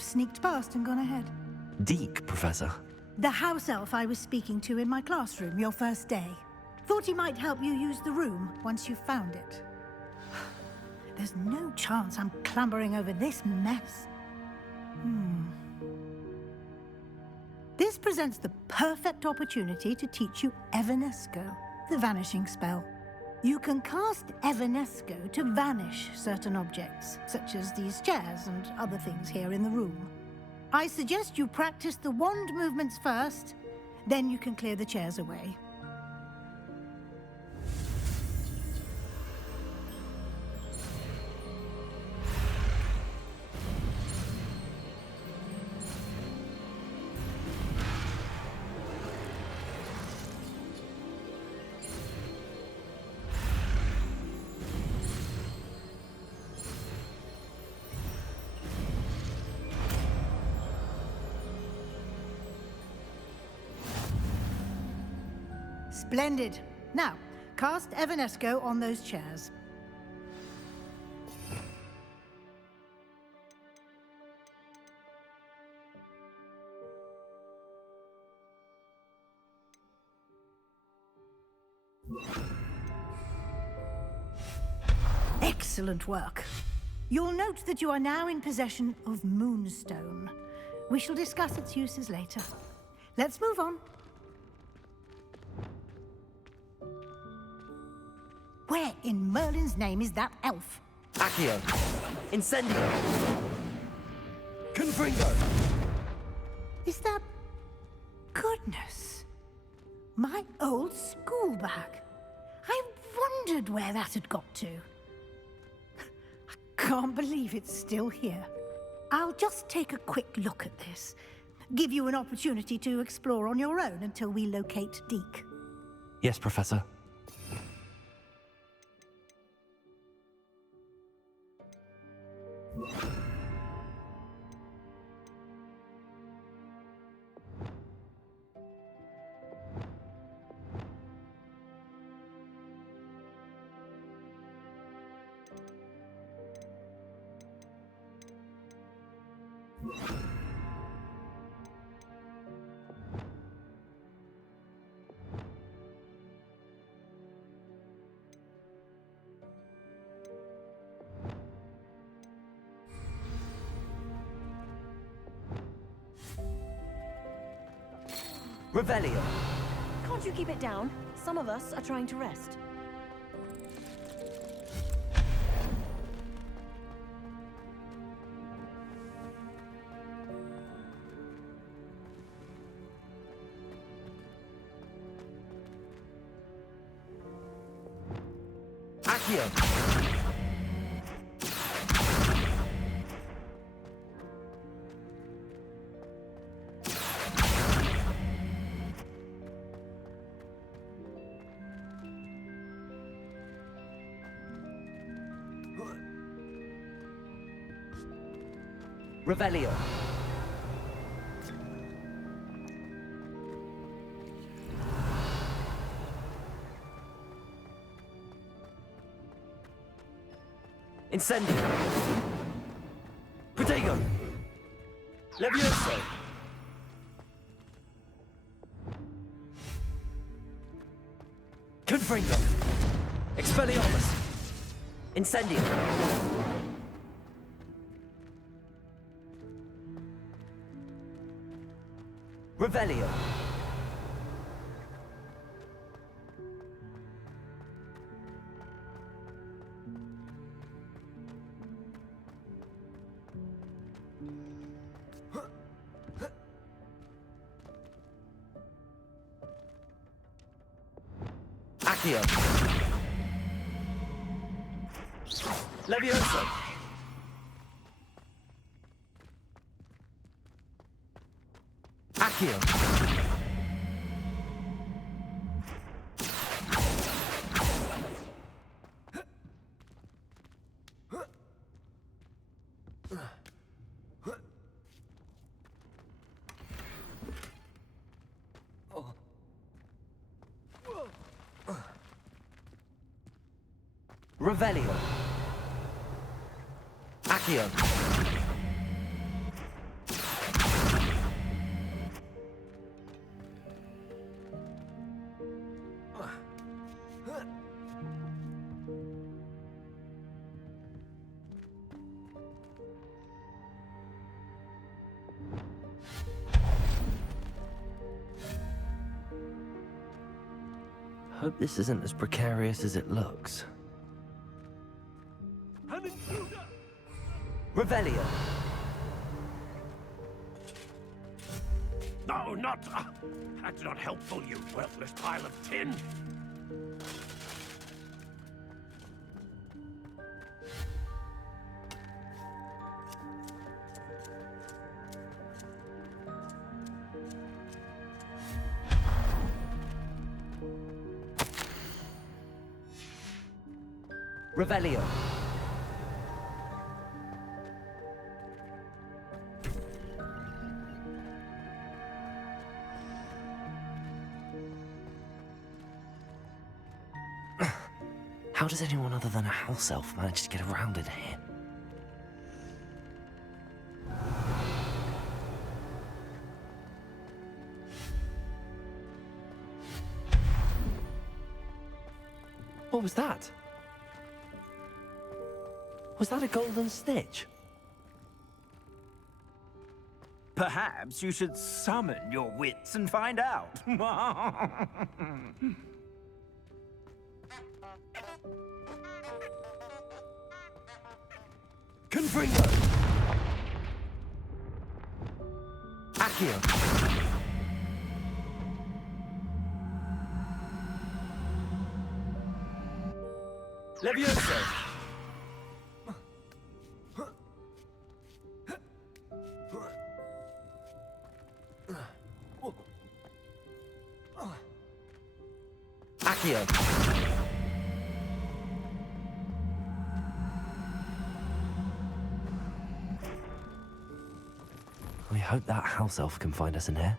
Sneaked past and gone ahead. Deke, Professor. The house elf I was speaking to in my classroom your first day. Thought he might help you use the room once you found it. There's no chance I'm clambering over this mess. This presents the perfect opportunity to teach you Evanesco, the vanishing spell. You can cast Evanesco to vanish certain objects, such as these chairs and other things here in the room. I suggest you practice the wand movements first, then you can clear the chairs away. Splendid. Now, cast Evanesco on those chairs. Excellent work. You'll note that you are now in possession of Moonstone. We shall discuss its uses later. Let's move on. Where in Merlin's name is that elf? Accio. Incendio. Confringo. Is that... Goodness. My old school bag. I wondered where that had got to. I can't believe it's still here. I'll just take a quick look at this. Give you an opportunity to explore on your own until we locate Deke. Yes, Professor. Revelio. Can't you keep it down? Some of us are trying to rest. Accio. Revelio. Incendio. Protego. Levioso. Confringo. Expelliarmus. Incendio. Revelio. Accio. Levioso. Accio. Revelio. Accio. Hope this isn't as precarious as it looks. Revelio. No, not... that's not helpful, you worthless pile of tin. Revelio. How does anyone other than a house elf manage to get around in here? What was that? Was that a golden stitch? Perhaps you should summon your wits and find out. Confringo! Accio! Levioso! Accio! I hope that house elf can find us in here.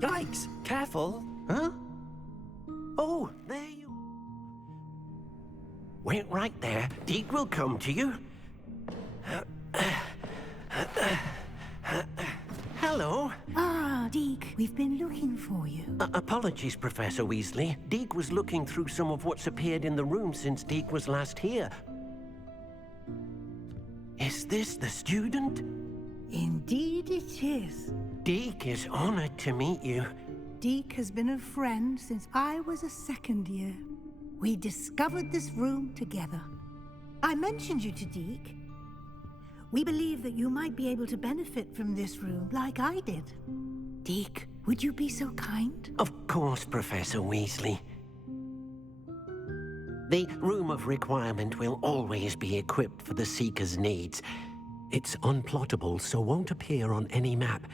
Yikes! Careful! Huh? Oh, there you... Wait right there. Deke will come to you. Hello. Ah, Deke, we've been looking for you. Apologies, Professor Weasley. Deke was looking through some of what's appeared in the room since Deke was last here. Is this the student? Indeed it is. Deke is honored to meet you. Deke has been a friend since I was a second year. We discovered this room together. I mentioned you to Deke. We believe that you might be able to benefit from this room like I did. Deke, would you be so kind? Of course, Professor Weasley. The Room of Requirement will always be equipped for the Seeker's needs. It's unplottable, so won't appear on any map.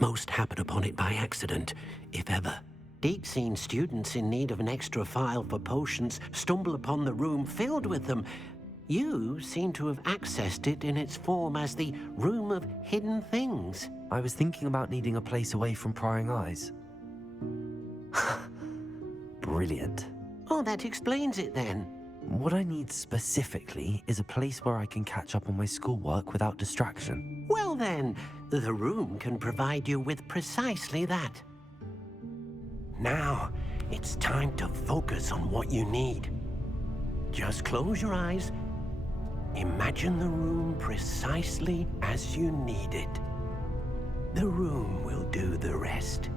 Most happen upon it by accident, if ever. Deke's seen students in need of an extra file for potions stumble upon the room filled with them. You seem to have accessed it in its form as the Room of Hidden Things. I was thinking about needing a place away from prying eyes. Brilliant. Oh, that explains it then. What I need specifically is a place where I can catch up on my schoolwork without distraction. Well then, the room can provide you with precisely that. Now, it's time to focus on what you need. Just close your eyes. Imagine the room precisely as you need it. The room will do the rest.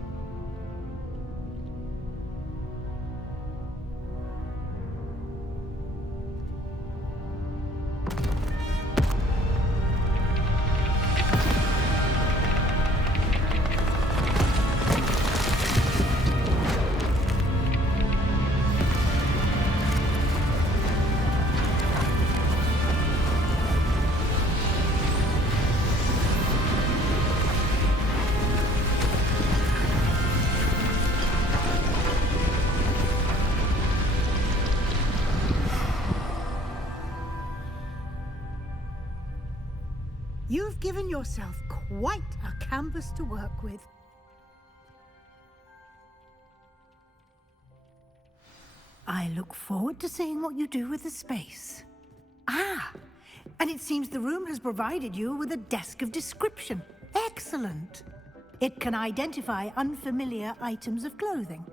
You've given yourself quite a canvas to work with. I look forward to seeing what you do with the space. Ah, and it seems the room has provided you with a desk of description. Excellent. It can identify unfamiliar items of clothing.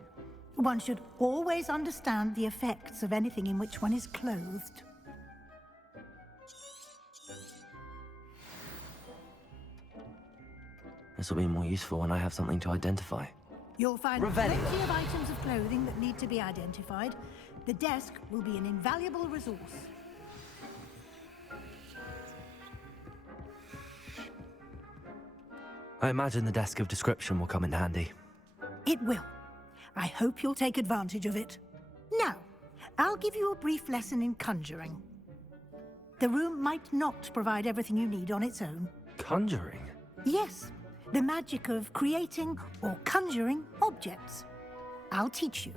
One should always understand the effects of anything in which one is clothed. This will be more useful when I have something to identify. You'll find Revelio. plenty of items of clothing that need to be identified. The desk will be an invaluable resource. I imagine the desk of description will come in handy. It will. I hope you'll take advantage of it. Now, I'll give you a brief lesson in conjuring. The room might not provide everything you need on its own. Conjuring? Yes, the magic of creating or conjuring objects. I'll teach you.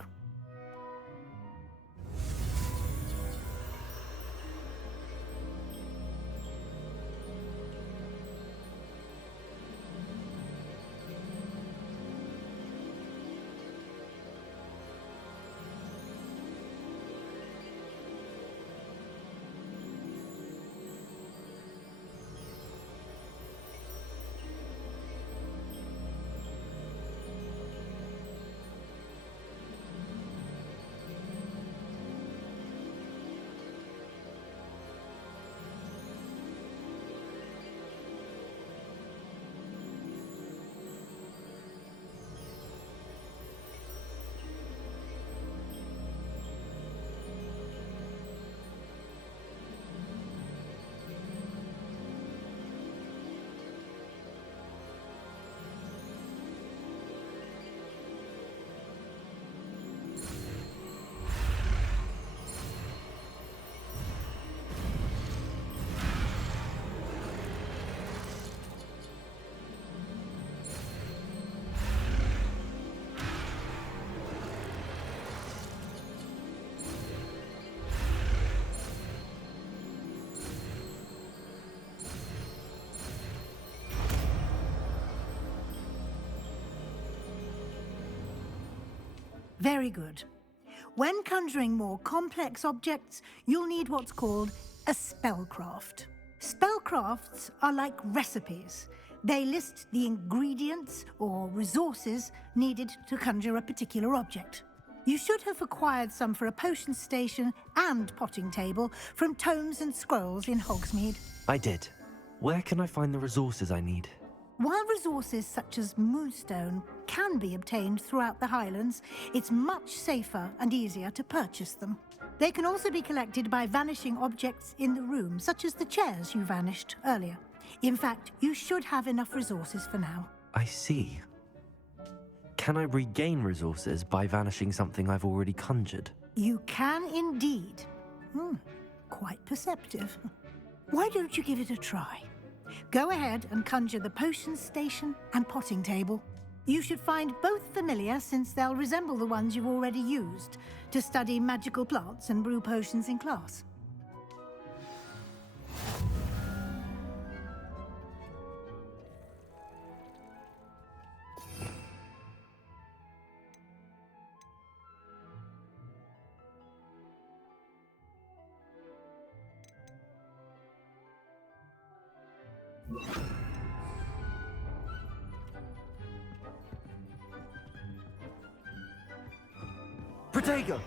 Very good. When conjuring more complex objects, you'll need what's called a spellcraft. Spellcrafts are like recipes. They list the ingredients or resources needed to conjure a particular object. You should have acquired some for a potion station and potting table from tomes and scrolls in Hogsmeade. I did. Where can I find the resources I need? While resources such as moonstone can be obtained throughout the Highlands, it's much safer and easier to purchase them. They can also be collected by vanishing objects in the room, such as the chairs you vanished earlier. In fact, you should have enough resources for now. I see. Can I regain resources by vanishing something I've already conjured? You can indeed. Quite perceptive. Why don't you give it a try? Go ahead and conjure the potion station and potting table. You should find both familiar, since they'll resemble the ones you've already used to study magical plants and brew potions in class. Protego!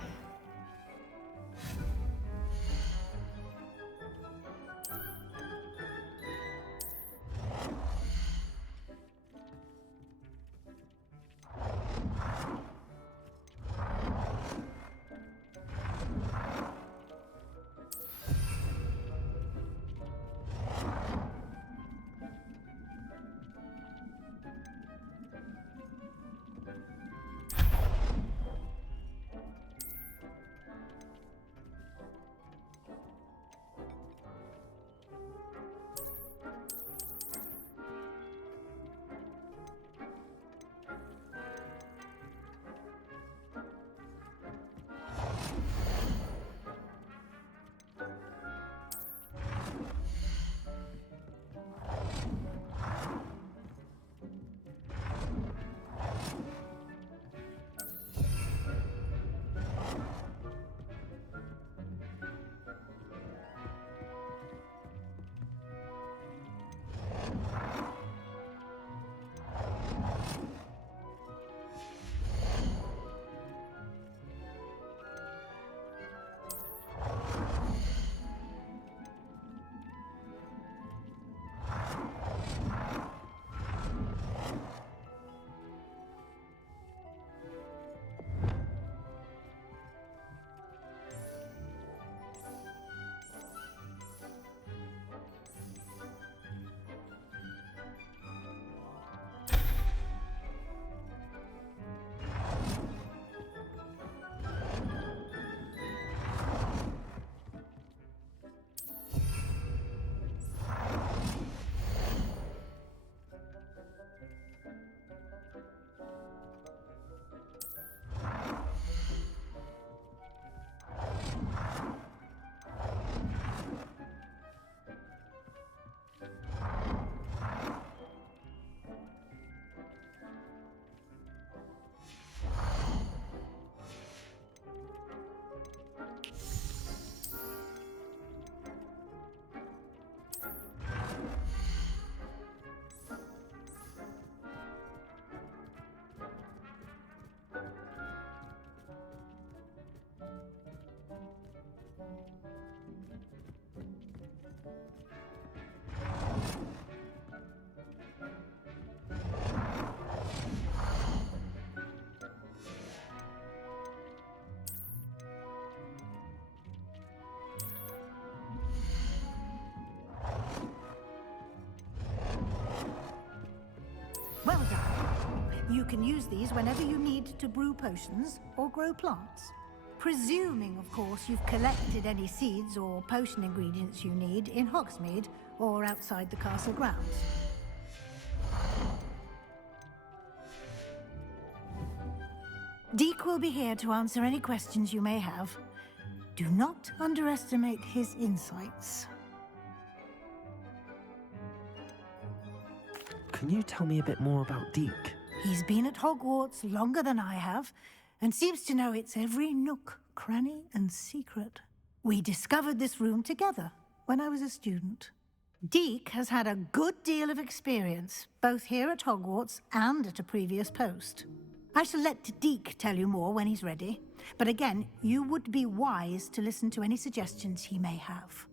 You can use these whenever you need to brew potions or grow plants. Presuming, of course, you've collected any seeds or potion ingredients you need in Hogsmeade or outside the castle grounds. Deek will be here to answer any questions you may have. Do not underestimate his insights. Can you tell me a bit more about Deek? He's been at Hogwarts longer than I have, and seems to know its every nook, cranny, and secret. We discovered this room together when I was a student. Deek has had a good deal of experience, both here at Hogwarts and at a previous post. I shall let Deek tell you more when he's ready, but again, you would be wise to listen to any suggestions he may have.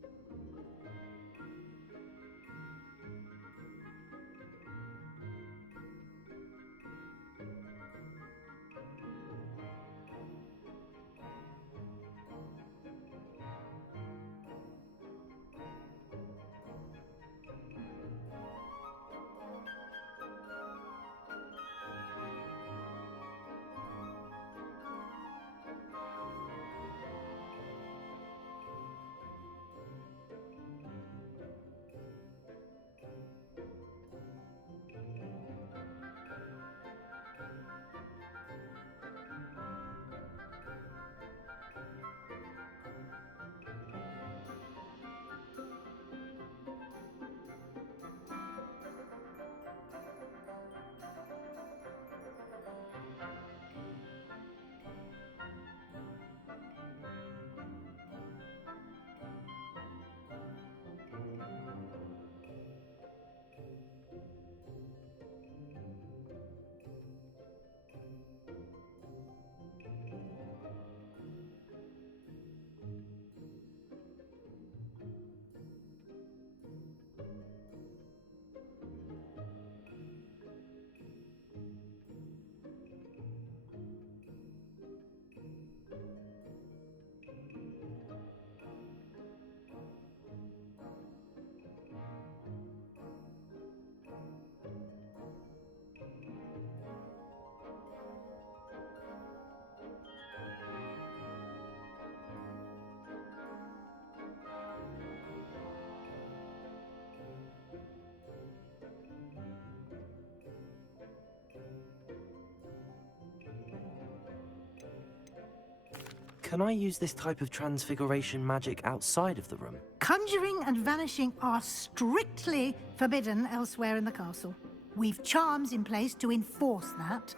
Can I use this type of transfiguration magic outside of the room? Conjuring and vanishing are strictly forbidden elsewhere in the castle. We've charms in place to enforce that.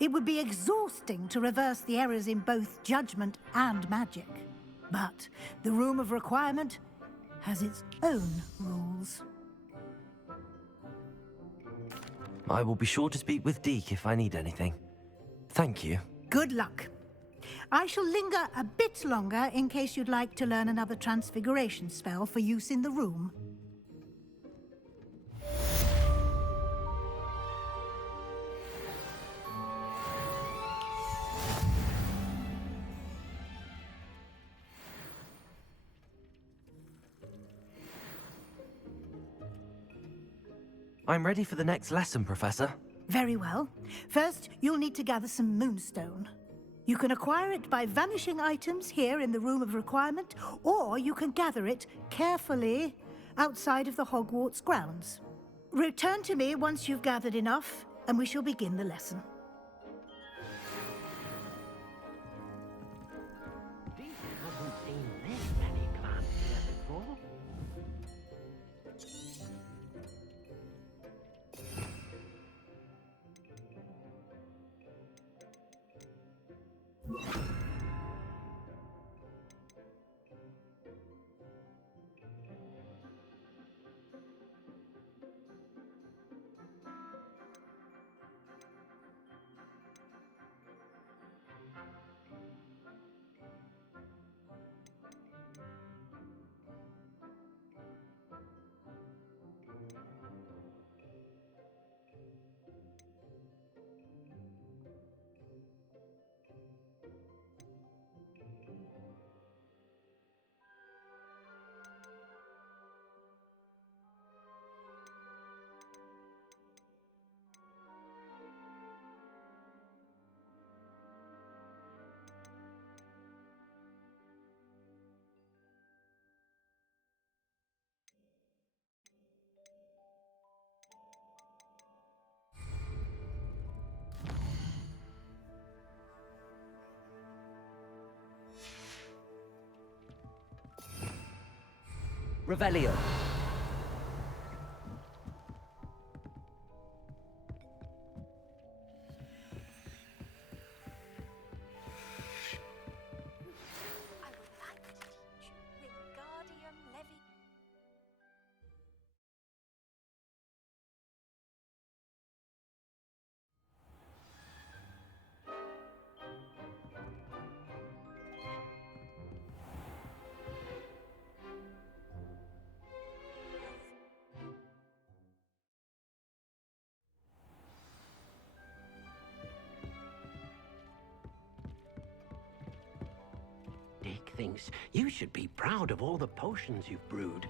It would be exhausting to reverse the errors in both judgment and magic. But the Room of Requirement has its own rules. I will be sure to speak with Deek if I need anything. Thank you. Good luck. I shall linger a bit longer in case you'd like to learn another transfiguration spell for use in the room. I'm ready for the next lesson, Professor. Very well. First, you'll need to gather some moonstone. You can acquire it by vanishing items here in the Room of Requirement, or you can gather it carefully outside of the Hogwarts grounds. Return to me once you've gathered enough, and we shall begin the lesson. Deek hasn't seen this many plants here before. Revelio. I would like to teach Wingardium Levi. Dick thinks you should be proud of all the potions you've brewed.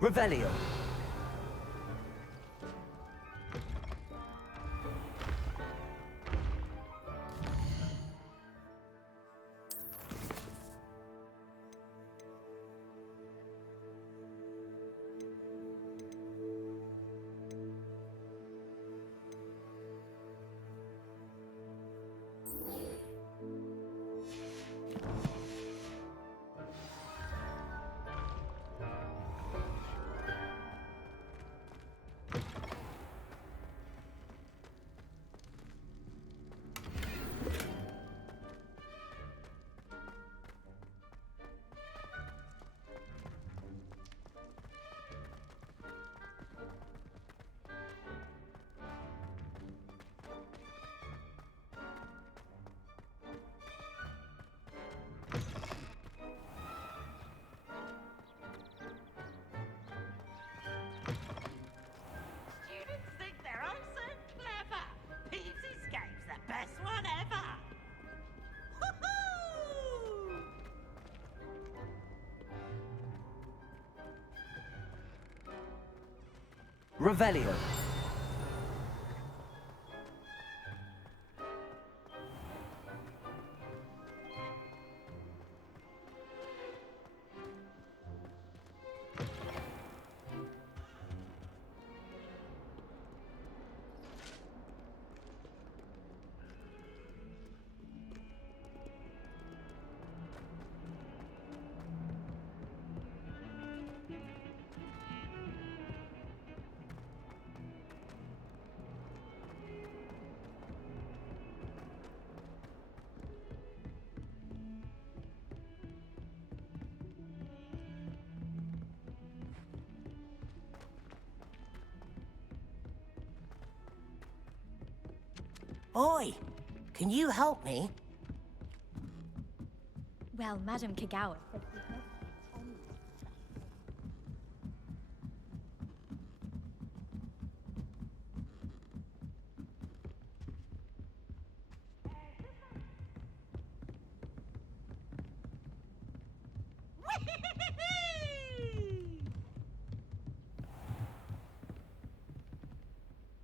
Revelio. Students think they're oh so clever. Peeves Escape's the best one ever. Woohoo! Revelio. Oi, can you help me? Well, Madame Kagawa said she's not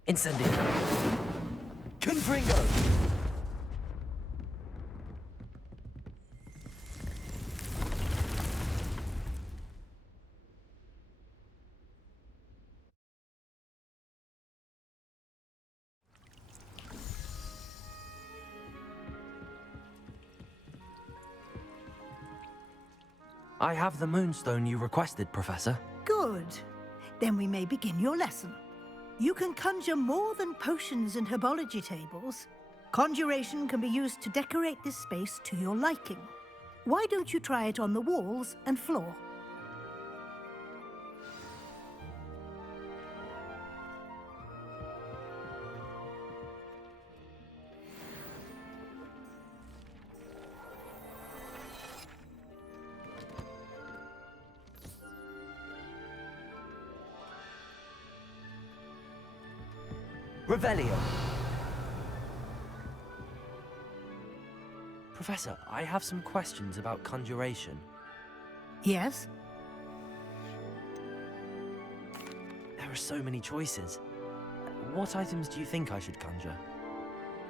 Incendio. Confringo. I have the moonstone you requested, Professor. Good. Then we may begin your lesson. You can conjure more than potions and herbology tables. Conjuration can be used to decorate this space to your liking. Why don't you try it on the walls and floor? Revelio. Professor, I have some questions about conjuration. Yes? There are so many choices. What items do you think I should conjure?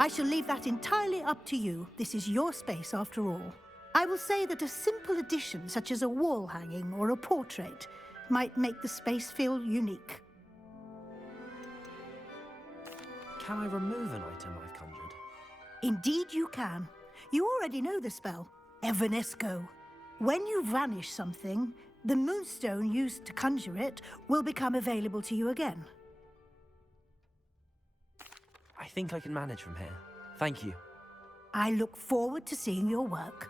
I shall leave that entirely up to you. This is your space after all. I will say that a simple addition, such as a wall hanging or a portrait, might make the space feel unique. Can I remove an item I've conjured? Indeed you can. You already know the spell, Evanesco. When you vanish something, the moonstone used to conjure it will become available to you again. I think I can manage from here. Thank you. I look forward to seeing your work.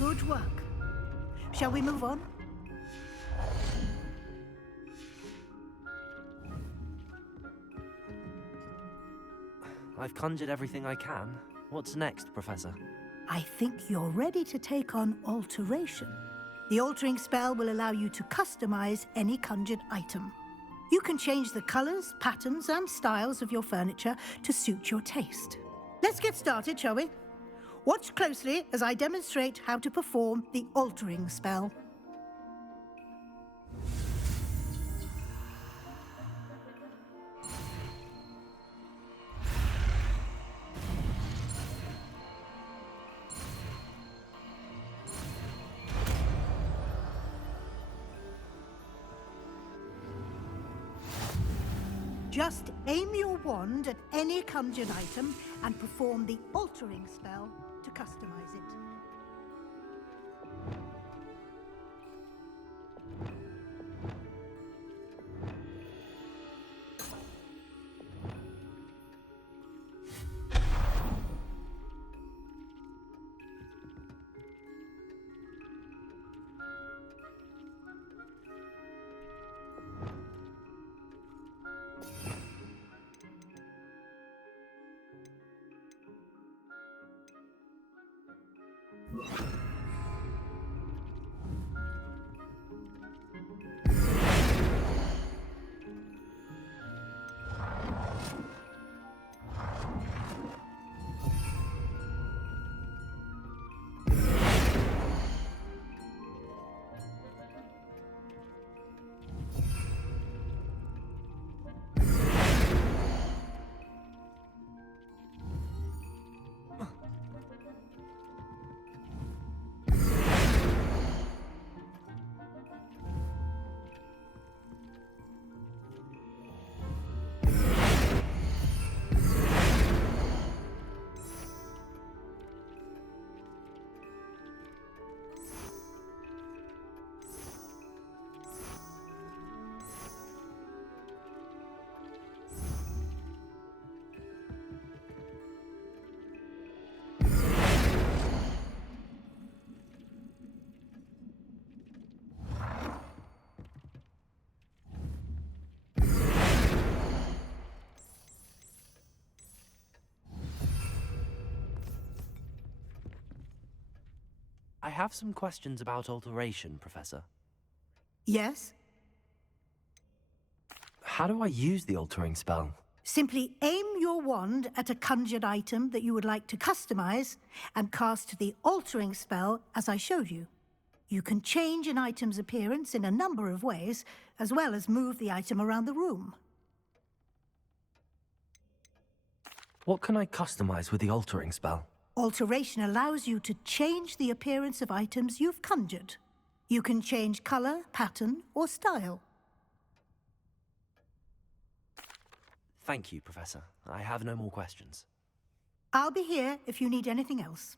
Good work. Shall we move on? I've conjured everything I can. What's next, Professor? I think you're ready to take on alteration. The altering spell will allow you to customize any conjured item. You can change the colors, patterns, and styles of your furniture to suit your taste. Let's get started, shall we? Watch closely as I demonstrate how to perform the altering spell. Just aim your wand at any conjured item and perform the altering spell to customize it. I have some questions about alteration, Professor. Yes? How do I use the altering spell? Simply aim your wand at a conjured item that you would like to customize and cast the altering spell as I showed you. You can change an item's appearance in a number of ways, as well as move the item around the room. What can I customize with the altering spell? Alteration allows you to change the appearance of items you've conjured. You can change color, pattern, or style. Thank you, Professor. I have no more questions. I'll be here if you need anything else.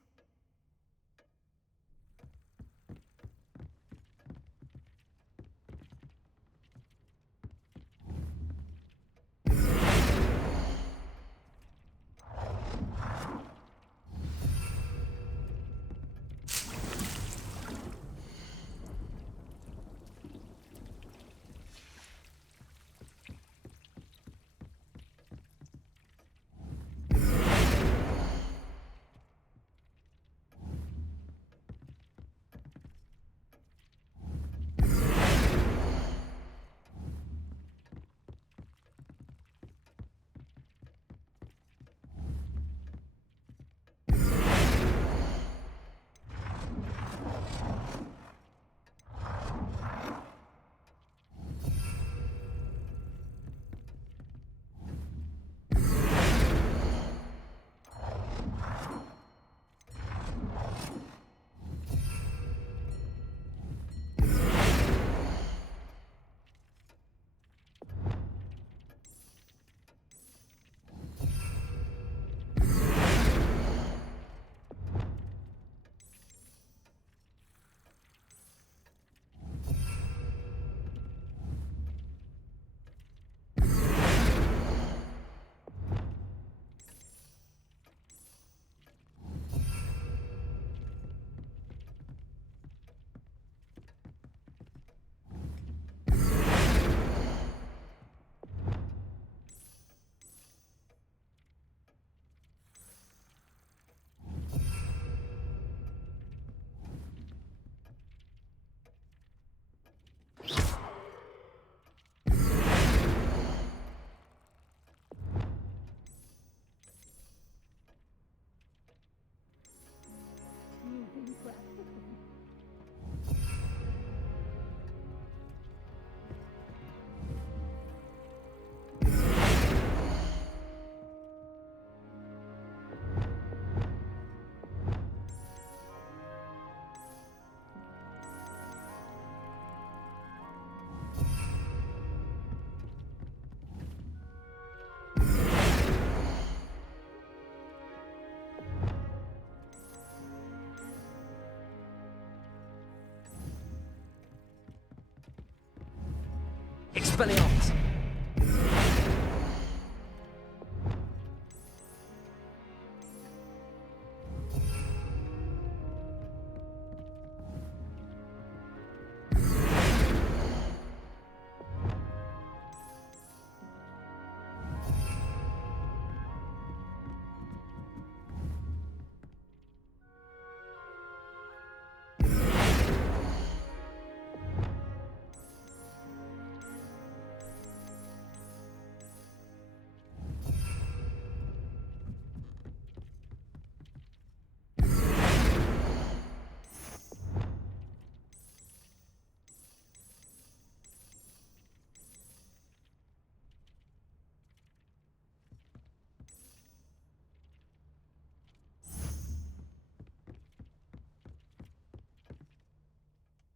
Expelliarmus!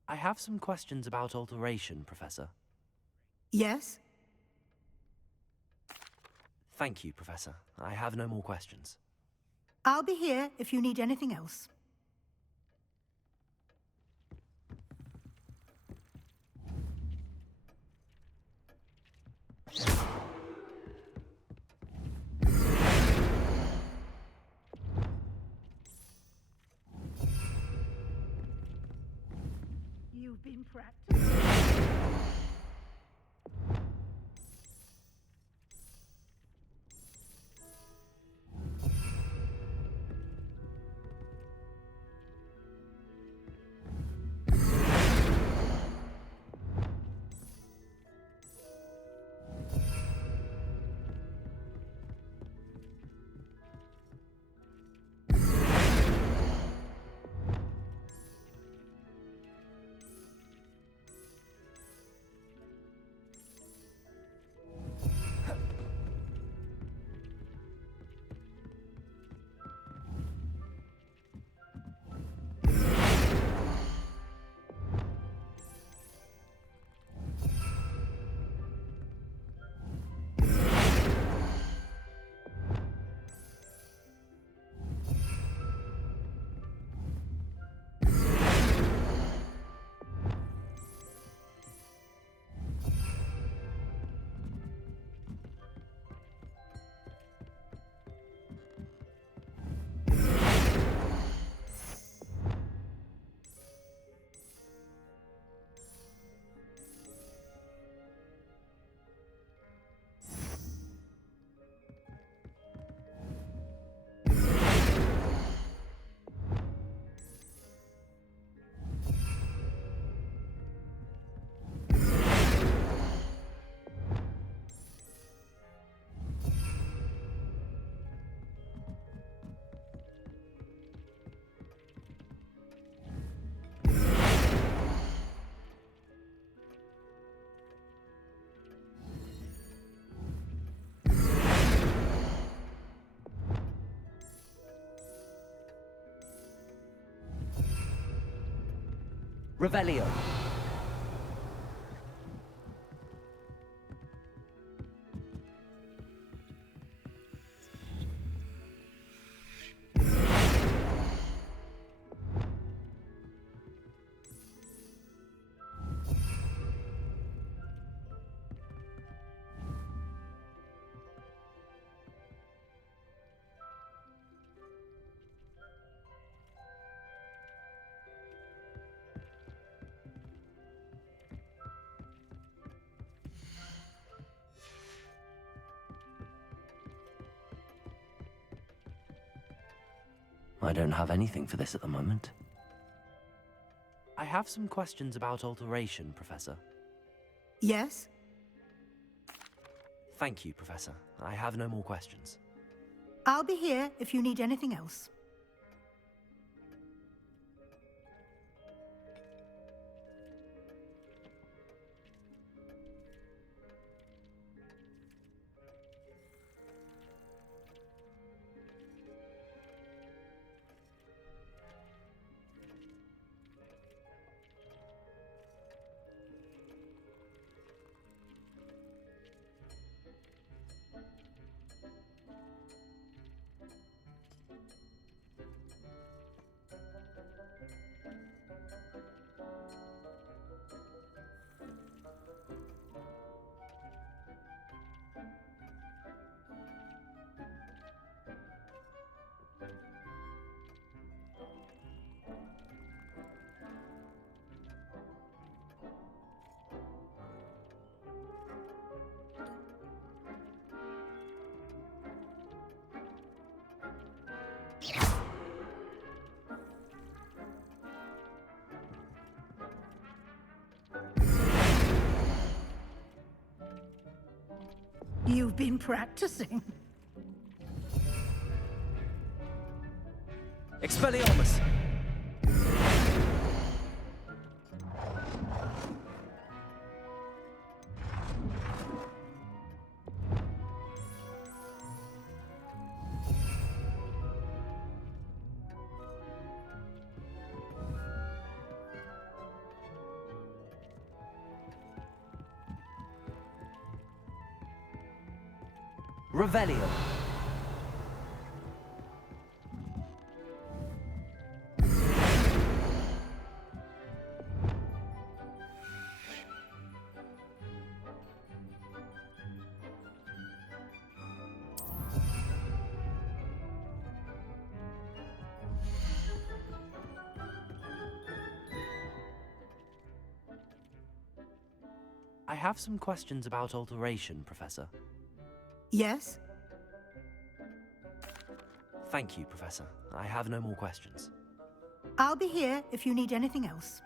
I have some questions about alteration, Professor. Yes? Thank you, Professor. I have no more questions. I'll be here if you need anything else. You've been practicing. Revelio! I don't have anything for this at the moment. I have some questions about alteration, Professor. Yes? Thank you, Professor. I have no more questions. I'll be here if you need anything else. You've been practicing. Expelliarmus! Revelio. I have some questions about alteration, Professor. Yes? Thank you, Professor. I have no more questions. I'll be here if you need anything else.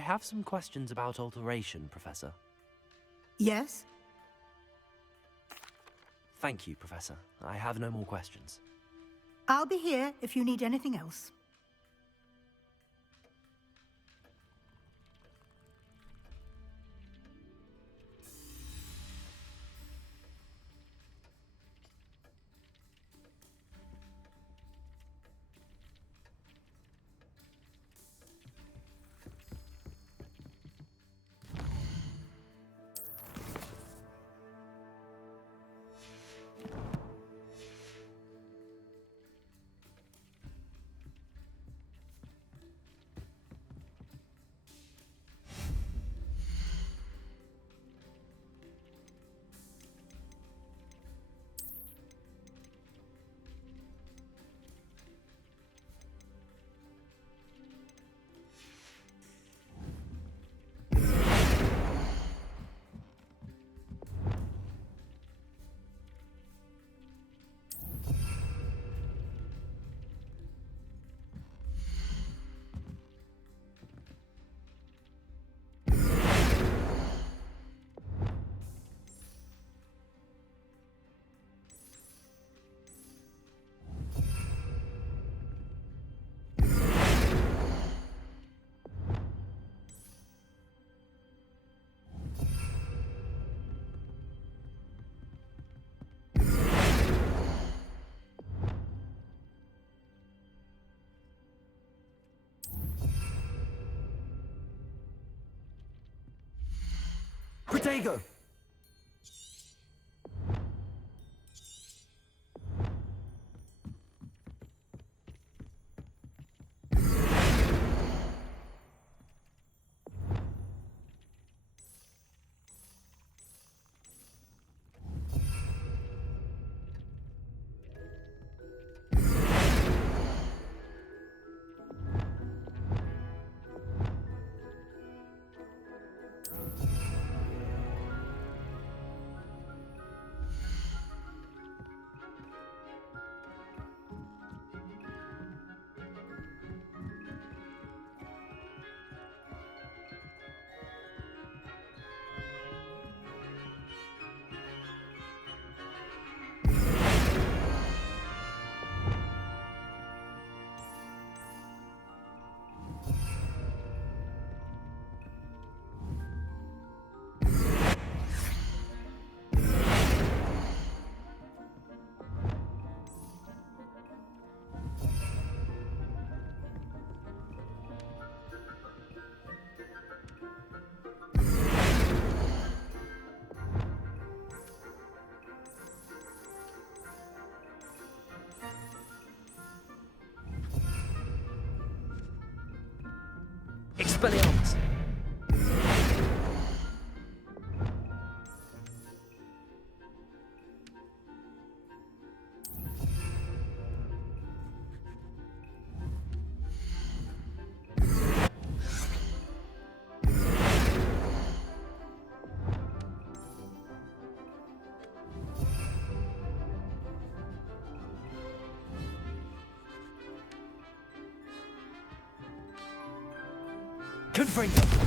I have some questions about alteration, Professor. Yes? Thank you, Professor. I have no more questions. I'll be here if you need anything else. Jago! Expelliarmus! Confringo!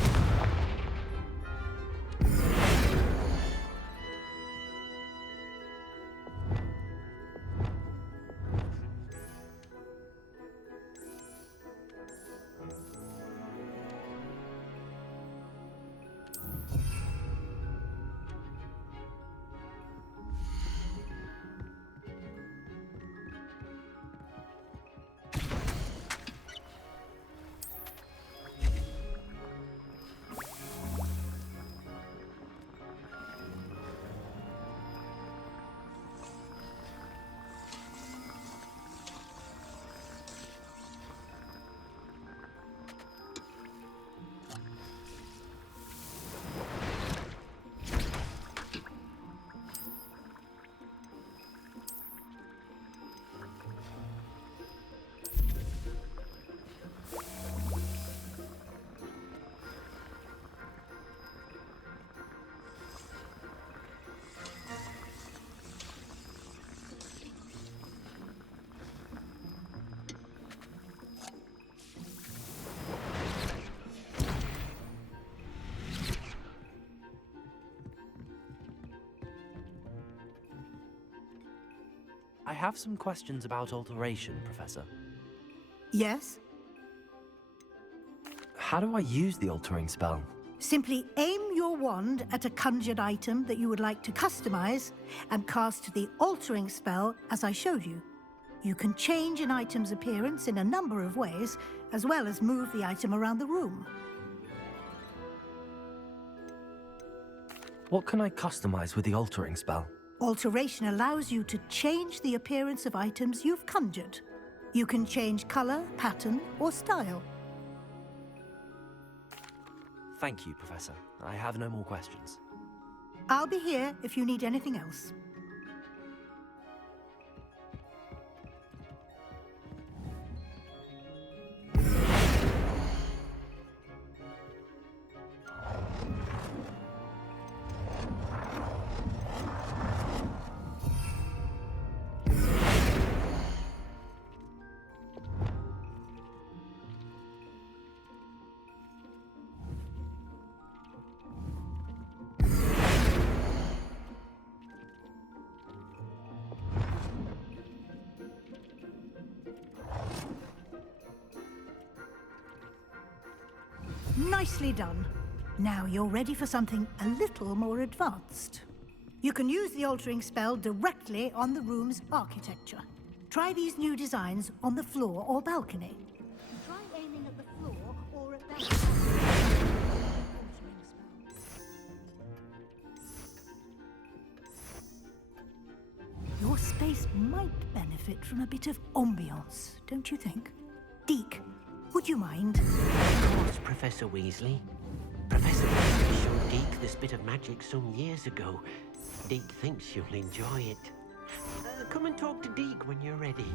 I have some questions about alteration, Professor. Yes? How do I use the altering spell? Simply aim your wand at a conjured item that you would like to customize and cast the altering spell as I showed you. You can change an item's appearance in a number of ways, as well as move the item around the room. What can I customize with the altering spell? Alteration allows you to change the appearance of items you've conjured. You can change color, pattern, or style. Thank you, Professor. I have no more questions. I'll be here if you need anything else. Nicely done. Now you're ready for something a little more advanced. You can use the altering spell directly on the room's architecture. Try these new designs on the floor or balcony. Try aiming at the floor or at that... Your space might benefit from a bit of ambiance, don't you think? Deke, would you mind? Of course, Professor Weasley. Professor Weasley showed Deke this bit of magic some years ago. Deke thinks you'll enjoy it. Come and talk to Deke when you're ready.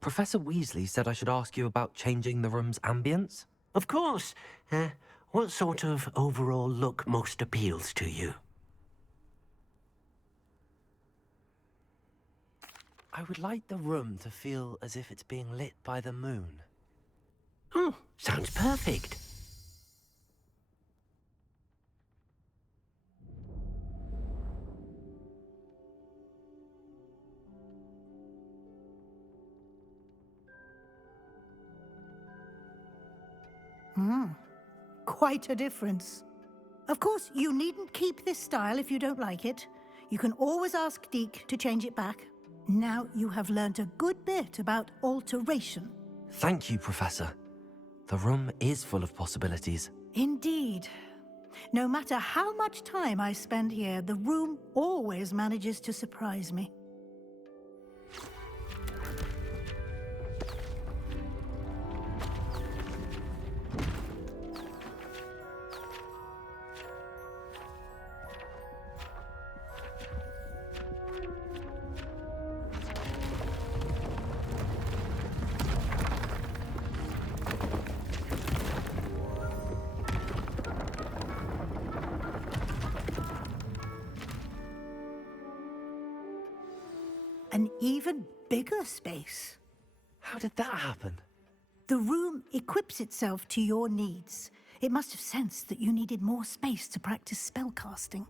Professor Weasley said I should ask you about changing the room's ambience? Of course. What sort of overall look most appeals to you? I would like the room to feel as if it's being lit by the moon. Oh, sounds perfect. Quite a difference. Of course, you needn't keep this style if you don't like it. You can always ask Deke to change it back. Now you have learnt a good bit about alteration. Thank you, Professor. The room is full of possibilities. Indeed. No matter how much time I spend here, the room always manages to surprise me. An even bigger space. How did that happen? The room equips itself to your needs. It must have sensed that you needed more space to practice spellcasting.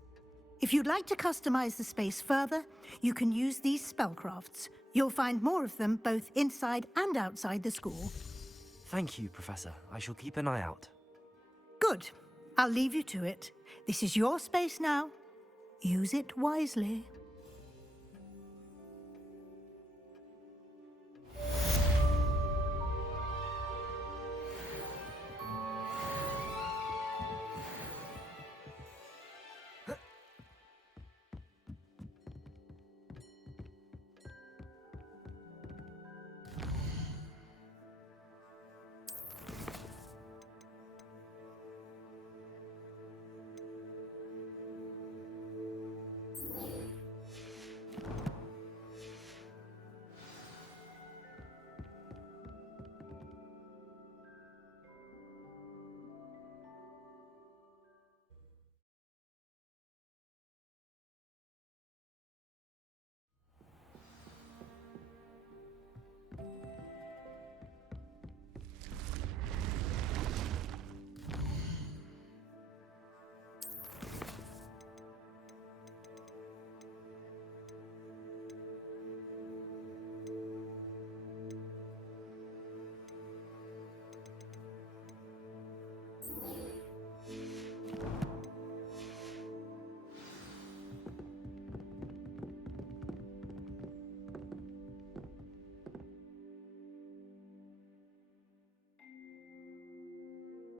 If you'd like to customize the space further, you can use these spellcrafts. You'll find more of them both inside and outside the school. Thank you, Professor. I shall keep an eye out. Good. I'll leave you to it. This is your space now. Use it wisely.